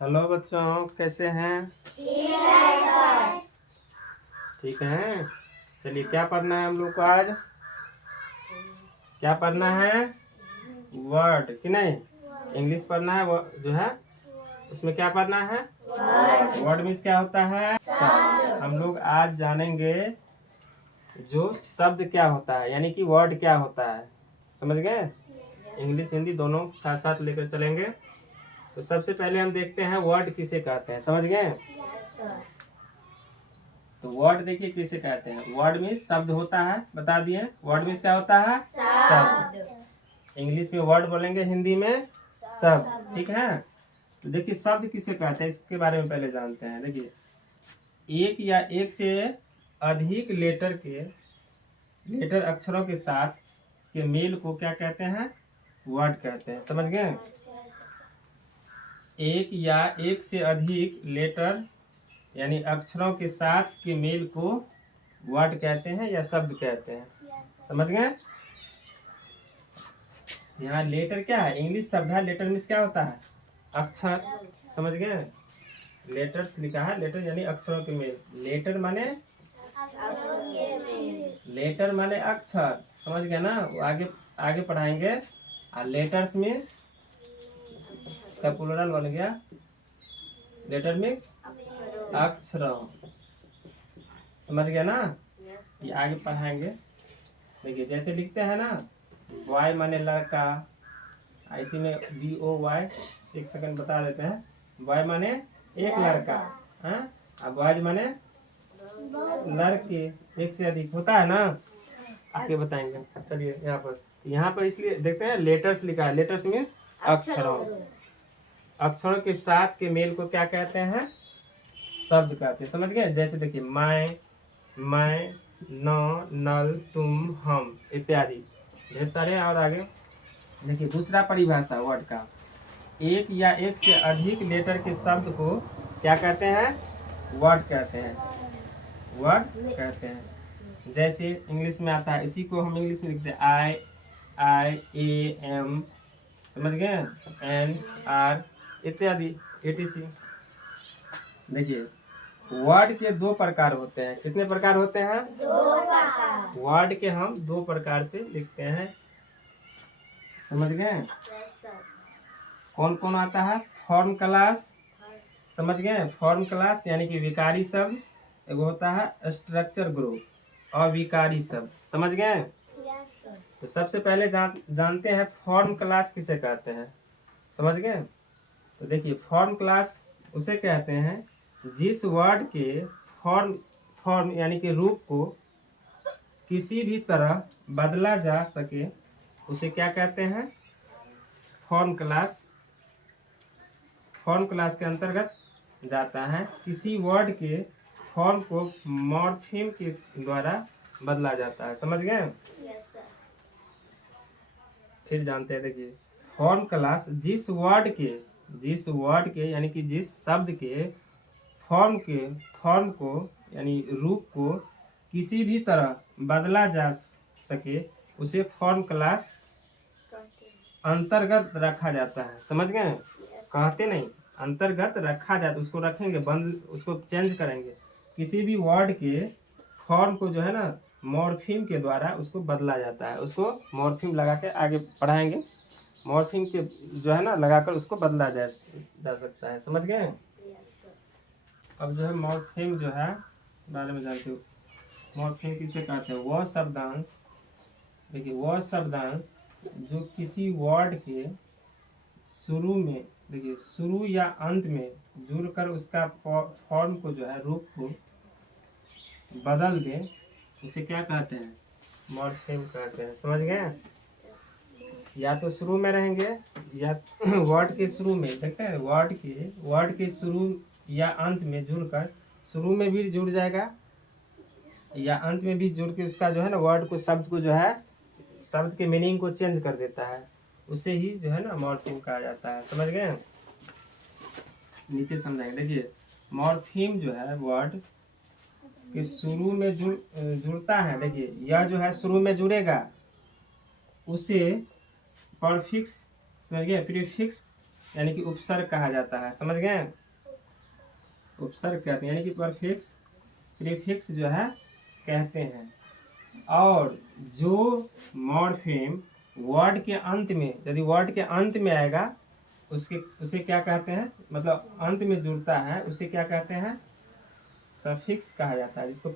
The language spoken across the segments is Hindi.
हेलो बच्चों, कैसे हैं? ठीक हैं। चलिए, क्या पढ़ना है हम लोग को आज? क्या पढ़ना है? वर्ड कि नहीं? इंग्लिश पढ़ना है जो है उसमें क्या पढ़ना है? वर्ड मीन्स क्या होता है? शब्द। हम लोग आज जानेंगे जो शब्द क्या होता है, यानी कि वर्ड क्या होता है। समझ गए? इंग्लिश हिंदी दोनों साथ साथ लेकर चलेंगे। तो सबसे पहले हम देखते हैं वर्ड किसे कहते हैं। समझ गए? तो वर्ड देखिए किसे कहते हैं। वर्ड मीन्स शब्द होता है, बता दिए। वर्ड मीन्स क्या होता है? शब्द। इंग्लिश में वर्ड बोलेंगे, हिंदी में शब्द। ठीक है। तो देखिए शब्द किसे कहते हैं, इसके बारे में पहले जानते हैं। देखिए, एक या एक से अधिक लेटर अक्षरों के साथ के मेल को क्या कहते हैं? वर्ड कहते हैं। समझ गए? एक या एक से अधिक लेटर यानी अक्षरों के साथ के मेल को वर्ड कहते हैं या शब्द कहते हैं। समझ गए? यहाँ लेटर क्या है? इंग्लिश शब्द है। लेटर मीन्स क्या होता है? अक्षर। समझ गए? लेटर्स लिखा है, लेटर यानी अक्षरों के मेल। लेटर माने अक्षर। समझ गए ना? वो आगे आगे पढ़ाएंगे। और लेटर्स मीन्स उसका प्लूरल बन गया। लेटर मीन्स अक्षरों। समझ गया ना? ये आगे पढ़ाएंगे। देखिए जैसे लिखते हैं ना, वाई माने लड़का, इसी में BOY। एक सेकंड बता देते हैं। बॉय माने एक लड़का, हाँ। अब बॉयज माने लड़के। एक से अधिक होता है ना, आगे बताएंगे। चलिए यहाँ पर इसलिए देखते हैं लेटर्स लिखा है। लेटर्स मीन्स अक्षरों। अक्षरों के साथ के मेल को क्या कहते हैं? शब्द कहते हैं। समझ गए? जैसे देखिए मैं, न, नल, तुम, हम इत्यादि ढेर सारे। और आगे देखिए दूसरा परिभाषा वर्ड का। एक या एक से अधिक लेटर के शब्द को क्या कहते हैं? वर्ड कहते हैं। वर्ड कहते हैं। जैसे इंग्लिश में आता है, इसी को हम इंग्लिश में लिखते हैं IAM। समझ गए? NR इत्यादि etc। देखिए वर्ड के दो प्रकार होते हैं। कितने प्रकार होते हैं? वर्ड के हम दो प्रकार से लिखते हैं। समझ गए? कौन कौन आता है? Form class. समझ गए? फॉर्म क्लास यानी कि विकारी शब्द। एगो होता है स्ट्रक्चर ग्रुप, अविकारी शब्द। समझ गए? तो सबसे पहले जानते हैं फॉर्म क्लास किसे कहते हैं। समझ गए? तो देखिए फॉर्म क्लास उसे कहते हैं जिस वर्ड के फॉर्म यानी कि रूप को किसी भी तरह बदला जा सके, उसे क्या कहते हैं? Form class. फॉर्म क्लास के अंतर्गत जाता है किसी वर्ड के फॉर्म को मॉर्फीम के द्वारा बदला जाता है। समझ गए? फिर जानते हैं। देखिए फॉर्म क्लास जिस वर्ड के यानी कि जिस शब्द के फॉर्म को यानी रूप को किसी भी तरह बदला जा सके, उसे फॉर्म क्लास अंतर्गत रखा जाता है। समझ गए? कहते नहीं, अंतर्गत रखा जाता है। उसको रखेंगे बंद, उसको चेंज करेंगे। किसी भी वर्ड के फॉर्म को जो है ना मॉर्फीम के द्वारा उसको बदला जाता है। उसको मॉर्फीम लगा के आगे पढ़ाएंगे। मॉर्फीम के जो है ना लगाकर उसको बदला जा सकता है। समझ गए? अब जो है मॉर्फीम जो है बारे में जानते हो। मॉर्फीम किसे कहते हैं? वह शब्दांश। देखिए वह शब्दांश जो किसी वर्ड के शुरू में, देखिए शुरू या अंत में जुड़कर उसका फॉर्म को जो है रूप को बदल दे, उसे क्या कहते हैं? मॉर्फीम कहते हैं। समझ गए? या तो शुरू में रहेंगे या वर्ड के शुरू में, देखते हैं वर्ड के शुरू या अंत में जुड़कर, शुरू में भी जुड़ जाएगा या अंत में भी जुड़ के उसका जो है ना वर्ड को, शब्द को जो है, शब्द के मीनिंग को चेंज कर देता है। उसे ही जो है ना मॉर्फीम कहा जाता है। समझ गए? नीचे समझाएंगे। देखिए मॉर्फीम जो है वर्ड के शुरू में जुड़ता है। देखिए यह जो है शुरू में जुड़ेगा, उसे परफिक्स, समझ गए, प्रीफिक्स यानी कि उपसर्ग कहा जाता है, समझ गए? उपसर्ग कहते हैं यानी कि परफिक्स प्रीफिक्स जो है कहते हैं। और जो मॉर्फेम वर्ड के अंत में, यदि वर्ड के अंत में आएगा उसे क्या कहते हैं, मतलब अंत में जुड़ता है उसे क्या कहते हैं, सफिक्स कहा जाता है, जिसको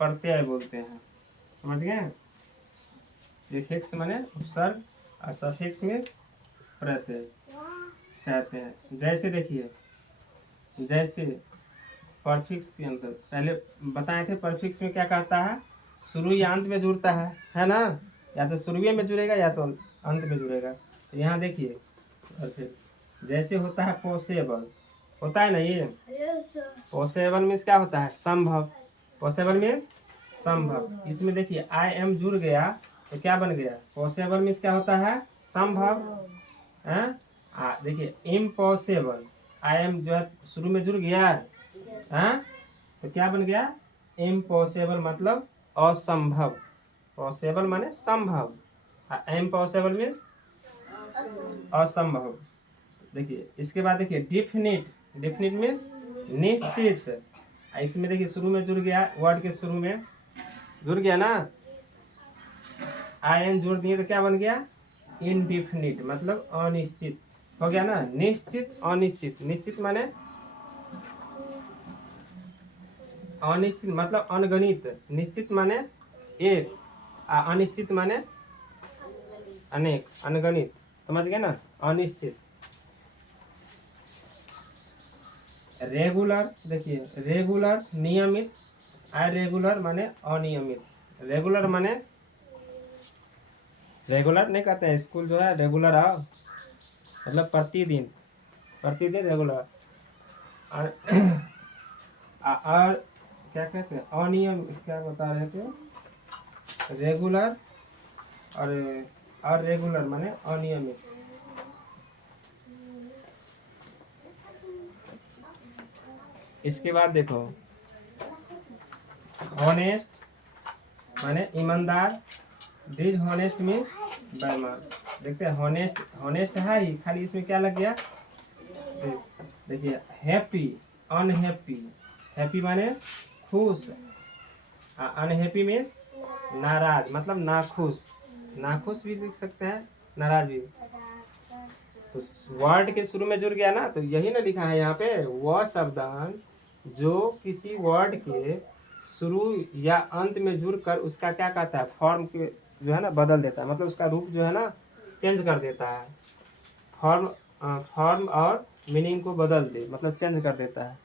प्रत्यय बोलते हैं, समझ गए? प्रीफिक्स माने उपसर्ग और सफिक्स में प्रत्यय कहते हैं। जैसे देखिए, जैसे परफिक्स के अंदर पहले बताए थे, परफिक्स में क्या कहता है, शुरू या अंत में जुड़ता है ना? या तो शुरू में जुड़ेगा या तो अंत में जुड़ेगा। तो यहाँ देखिए परफिक्स जैसे होता है पॉसिबल, होता है ना, ये पॉसिबल मीन्स क्या होता है, संभव। पॉसिबल मीन्स संभव। इसमें देखिए आई एम जुड़ गया तो क्या बन गया, पॉसिबल मीन्स क्या होता है, संभव है। देखिए इम्पॉसिबल, आई एम जो है शुरू में जुड़ गया है तो क्या बन गया, इम्पॉसिबल मतलब असंभव। पॉसिबल माने संभव, इम्पॉसिबल मीन्स असंभव। देखिए इसके बाद देखिए डिफिनिट, डिफिनिट मीन्स निश्चित। इसमें देखिए शुरू में जुड़ गया, वर्ड के शुरू में जुड़ गया ना, आई एन जोड़ दिए तो क्या बन गया, इनडिफिनिट मतलब अनिश्चित हो गया ना। निश्चित अनिश्चित, निश्चित माने अनिश्चित मतलब अनगणित, निश्चित माने एक, अनिश्चित माने अनेक, अनगणित, समझ गए ना, अनिश्चित। रेगुलर, देखिए रेगुलर नियमित, इरेगुलर माने अनियमित। रेगुलर माने, रेगुलर नहीं कहते हैं, स्कूल जो है रेगुलर आओ मतलब प्रतिदिन, प्रतिदिन रेगुलर। और क्या कहते हैं, अनियम, क्या बता रहे थे, रेगुलर और रेगुलर माने अनियमित। इसके बाद देखो हॉनेस्ट माने ईमानदार, डिज हॉनेस्ट मीन्स बेईमान। देखते हैं हॉनेस्ट, हॉनेस्ट है ही, खाली इसमें क्या लग गया, देखिए हैप्पी अनहैप्पी, हैप्पी माने खुश, अनहैप्पी मीन्स नाराज मतलब नाखुश, नाखुश भी लिख सकते हैं, नाराज भी। तो वर्ड के शुरू में जुड़ गया ना, तो यही ना लिखा है यहाँ पे, वह शब्दांश जो किसी वर्ड के शुरू या अंत में जुड़कर उसका क्या कहता है, फॉर्म के जो है ना बदल देता है, मतलब उसका रूप जो है ना चेंज कर देता है, फॉर्म फॉर्म और मीनिंग को बदल दे मतलब चेंज कर देता है,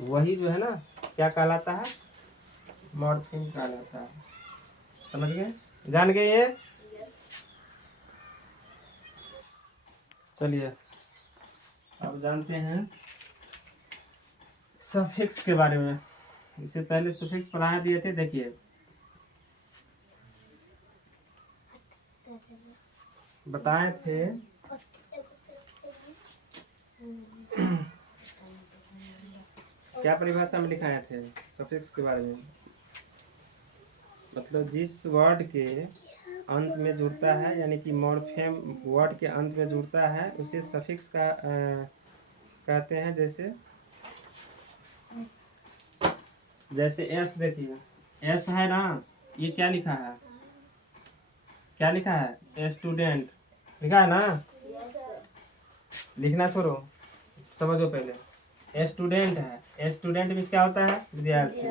वही जो है ना क्या कहलाता है, मॉर्फिम कहलाता है। समझ गए, जान गए ये? चलिए अब जानते हैं सफिक्स के बारे में। इससे पहले सफिक्स पढ़ा दिए थे, देखिए बताए थे क्या परिभाषा में लिखाए थे सफिक्स के बारे में, मतलब जिस वर्ड के अंत में जुड़ता है, यानी कि मॉर्फेम वर्ड के अंत में जुड़ता है उसे सफिक्स का कहते हैं। जैसे एस, देखिए एस है ना, ये क्या लिखा है, क्या लिखा है, स्टूडेंट लिखा है ना, लिखना छोड़ो, समझो पहले, स्टूडेंट है, स्टूडेंट में क्या होता है, विद्यार्थी।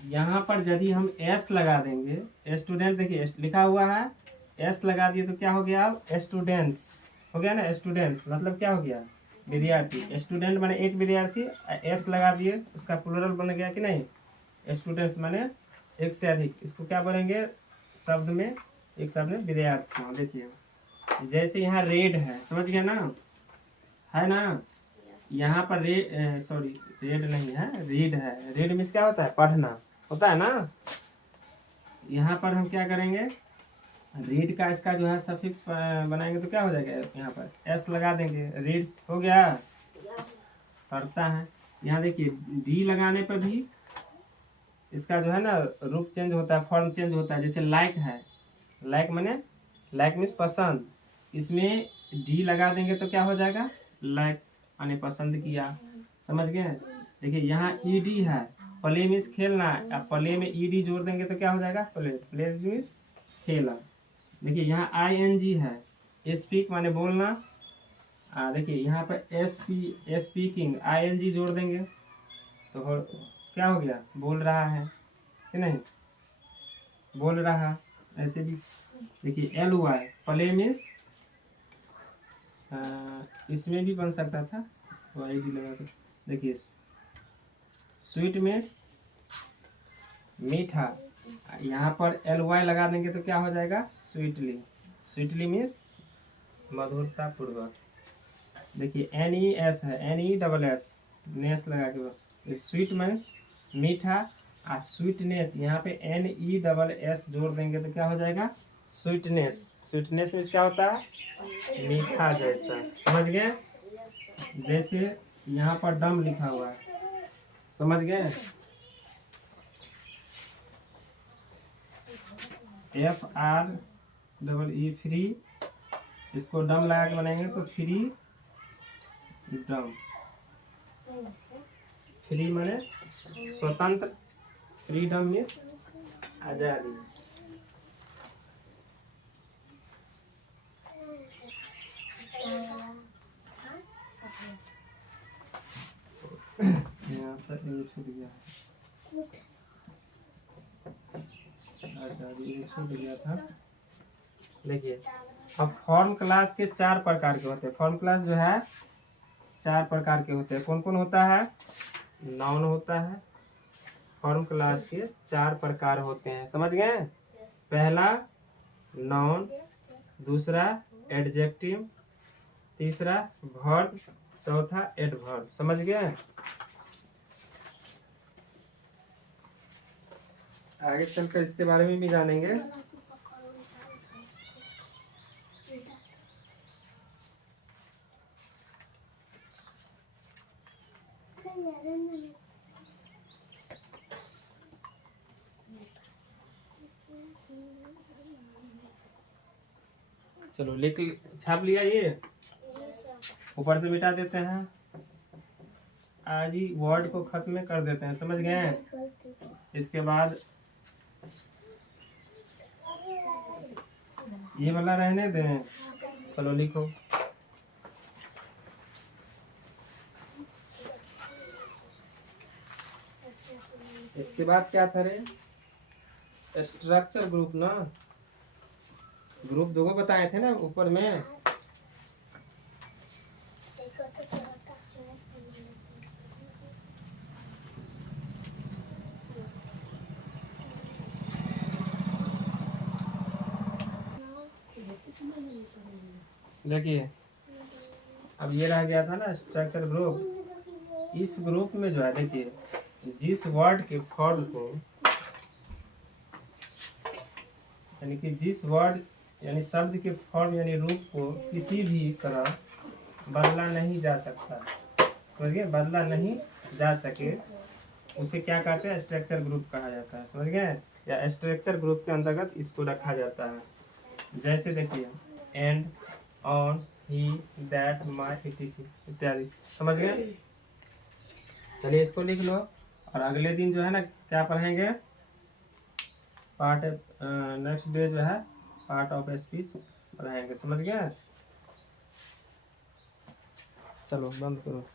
यहाँ पर यदि हम एस लगा देंगे, स्टूडेंट देखिए लिखा हुआ है, एस लगा दिए तो क्या हो गया, अब स्टूडेंट्स हो गया ना, स्टूडेंट्स मतलब क्या हो गया, विद्यार्थी। स्टूडेंट माने एक विद्यार्थी, एस लगा दिए उसका प्लूरल बन गया कि नहीं, स्टूडेंट्स माने एक से अधिक। इसको क्या बोलेंगे शब्द में, एक शब्द में विद्यार्थी। देखिए जैसे यहाँ रेड है, समझ गया ना, है ना, यहाँ पर सॉरी रेड नहीं है, रीड है, रीड मीन्स क्या होता है, पढ़ना होता है ना। यहाँ पर हम क्या करेंगे, रीड का इसका जो है सफिक्स बनाएंगे तो क्या हो जाएगा, यहाँ पर एस लगा देंगे, रीड्स हो गया, पढ़ता है। यहाँ देखिए डी लगाने पर भी इसका जो है ना रूप चेंज होता है, फॉर्म चेंज होता है। जैसे लाइक है, लाइक माने लाइक मीन्स पसंद, इसमें डी लगा देंगे तो क्या हो जाएगा, लाइक यानी पसंद किया, समझ गए। देखिए यहाँ ईडी है, प्ले मीन्स खेलना है, अब प्ले में ईडी जोड़ देंगे तो क्या हो जाएगा, प्ले, प्ले मीन्स खेला। देखिए यहाँ आईएनजी है, स्पीक माने बोलना। देखिए यहाँ पर स्पीकिंग आईएनजी जोड़ देंगे तो क्या हो गया, बोल रहा है कि नहीं, बोल रहा। ऐसे भी देखिए एल वाई प्ले मीन्स, इसमें भी बन सकता था वाई डी लगा कर। देखिए स्वीट मीन्स मीठा, यहाँ पर एल वाई लगा देंगे तो क्या हो जाएगा, स्वीटली। स्वीटली मीन्स मधुरता पूर्वक। देखिए एन ई एस है, एन ई डबल एस नेस लगा के, स्वीट मीन्स मीठा, और स्वीटनेस यहाँ पे एन ई डबल एस जोड़ देंगे तो क्या हो जाएगा, स्वीटनेस। स्वीटनेस मीन्स क्या होता है, मीठा जैसा, समझ गए। जैसे यहाँ पर डम लिखा हुआ है, समझ गए, F R double E free, इसको डम लगा के बनाएंगे तो फ्री डम। फ्री माने स्वतंत्र, फ्रीडम मीन्स आजादी। यहाँ पर छूट गया, आजादी छूट गया था। देखिए अब फॉर्म क्लास के 4 प्रकार के होते हैं। फॉर्म क्लास जो है 4 प्रकार के होते हैं। कौन कौन होता है, नाउन होता है। फॉर्म क्लास के 4 प्रकार होते हैं, समझ गए। पहला नाउन, दूसरा एडजेक्टिव, तीसरा वर्ब, चौथा एडवर्ब, समझ गए। आगे चलकर इसके बारे में भी जानेंगे। चलो लिख छाप लिया, ये ऊपर से मिटा देते हैं। आज ही वर्ड को खत्म कर देते हैं, समझ गए। इसके बाद ये वाला रहने दें, चलो लिखो। इसके बाद क्या था रे, स्ट्रक्चर ग्रुप ना, ग्रुप दो बताए थे ना ऊपर में। देखिए अब ये रह गया था ना स्ट्रक्चर ग्रुप। इस ग्रुप में जो है देखिए, जिस वर्ड के फॉर्म को, यानी कि जिस वर्ड यानी शब्द के फॉर्म यानी रूप को किसी भी तरह बदला नहीं जा सकता, समझिए, बदला नहीं जा सके, उसे क्या कहते हैं, स्ट्रक्चर ग्रुप कहा जाता है, समझ गए। या स्ट्रक्चर ग्रुप के अंतर्गत इसको रखा जाता है। जैसे देखिए and, on, he, that, my, इत्यादि, समझ गए। चलिए इसको लिख लो, और अगले दिन जो है ना क्या पढ़ेंगे, पार्ट नेक्स्ट डे जो है पार्ट ऑफ स्पीच पढ़ाएंगे, समझ गए। चलो बंद करो।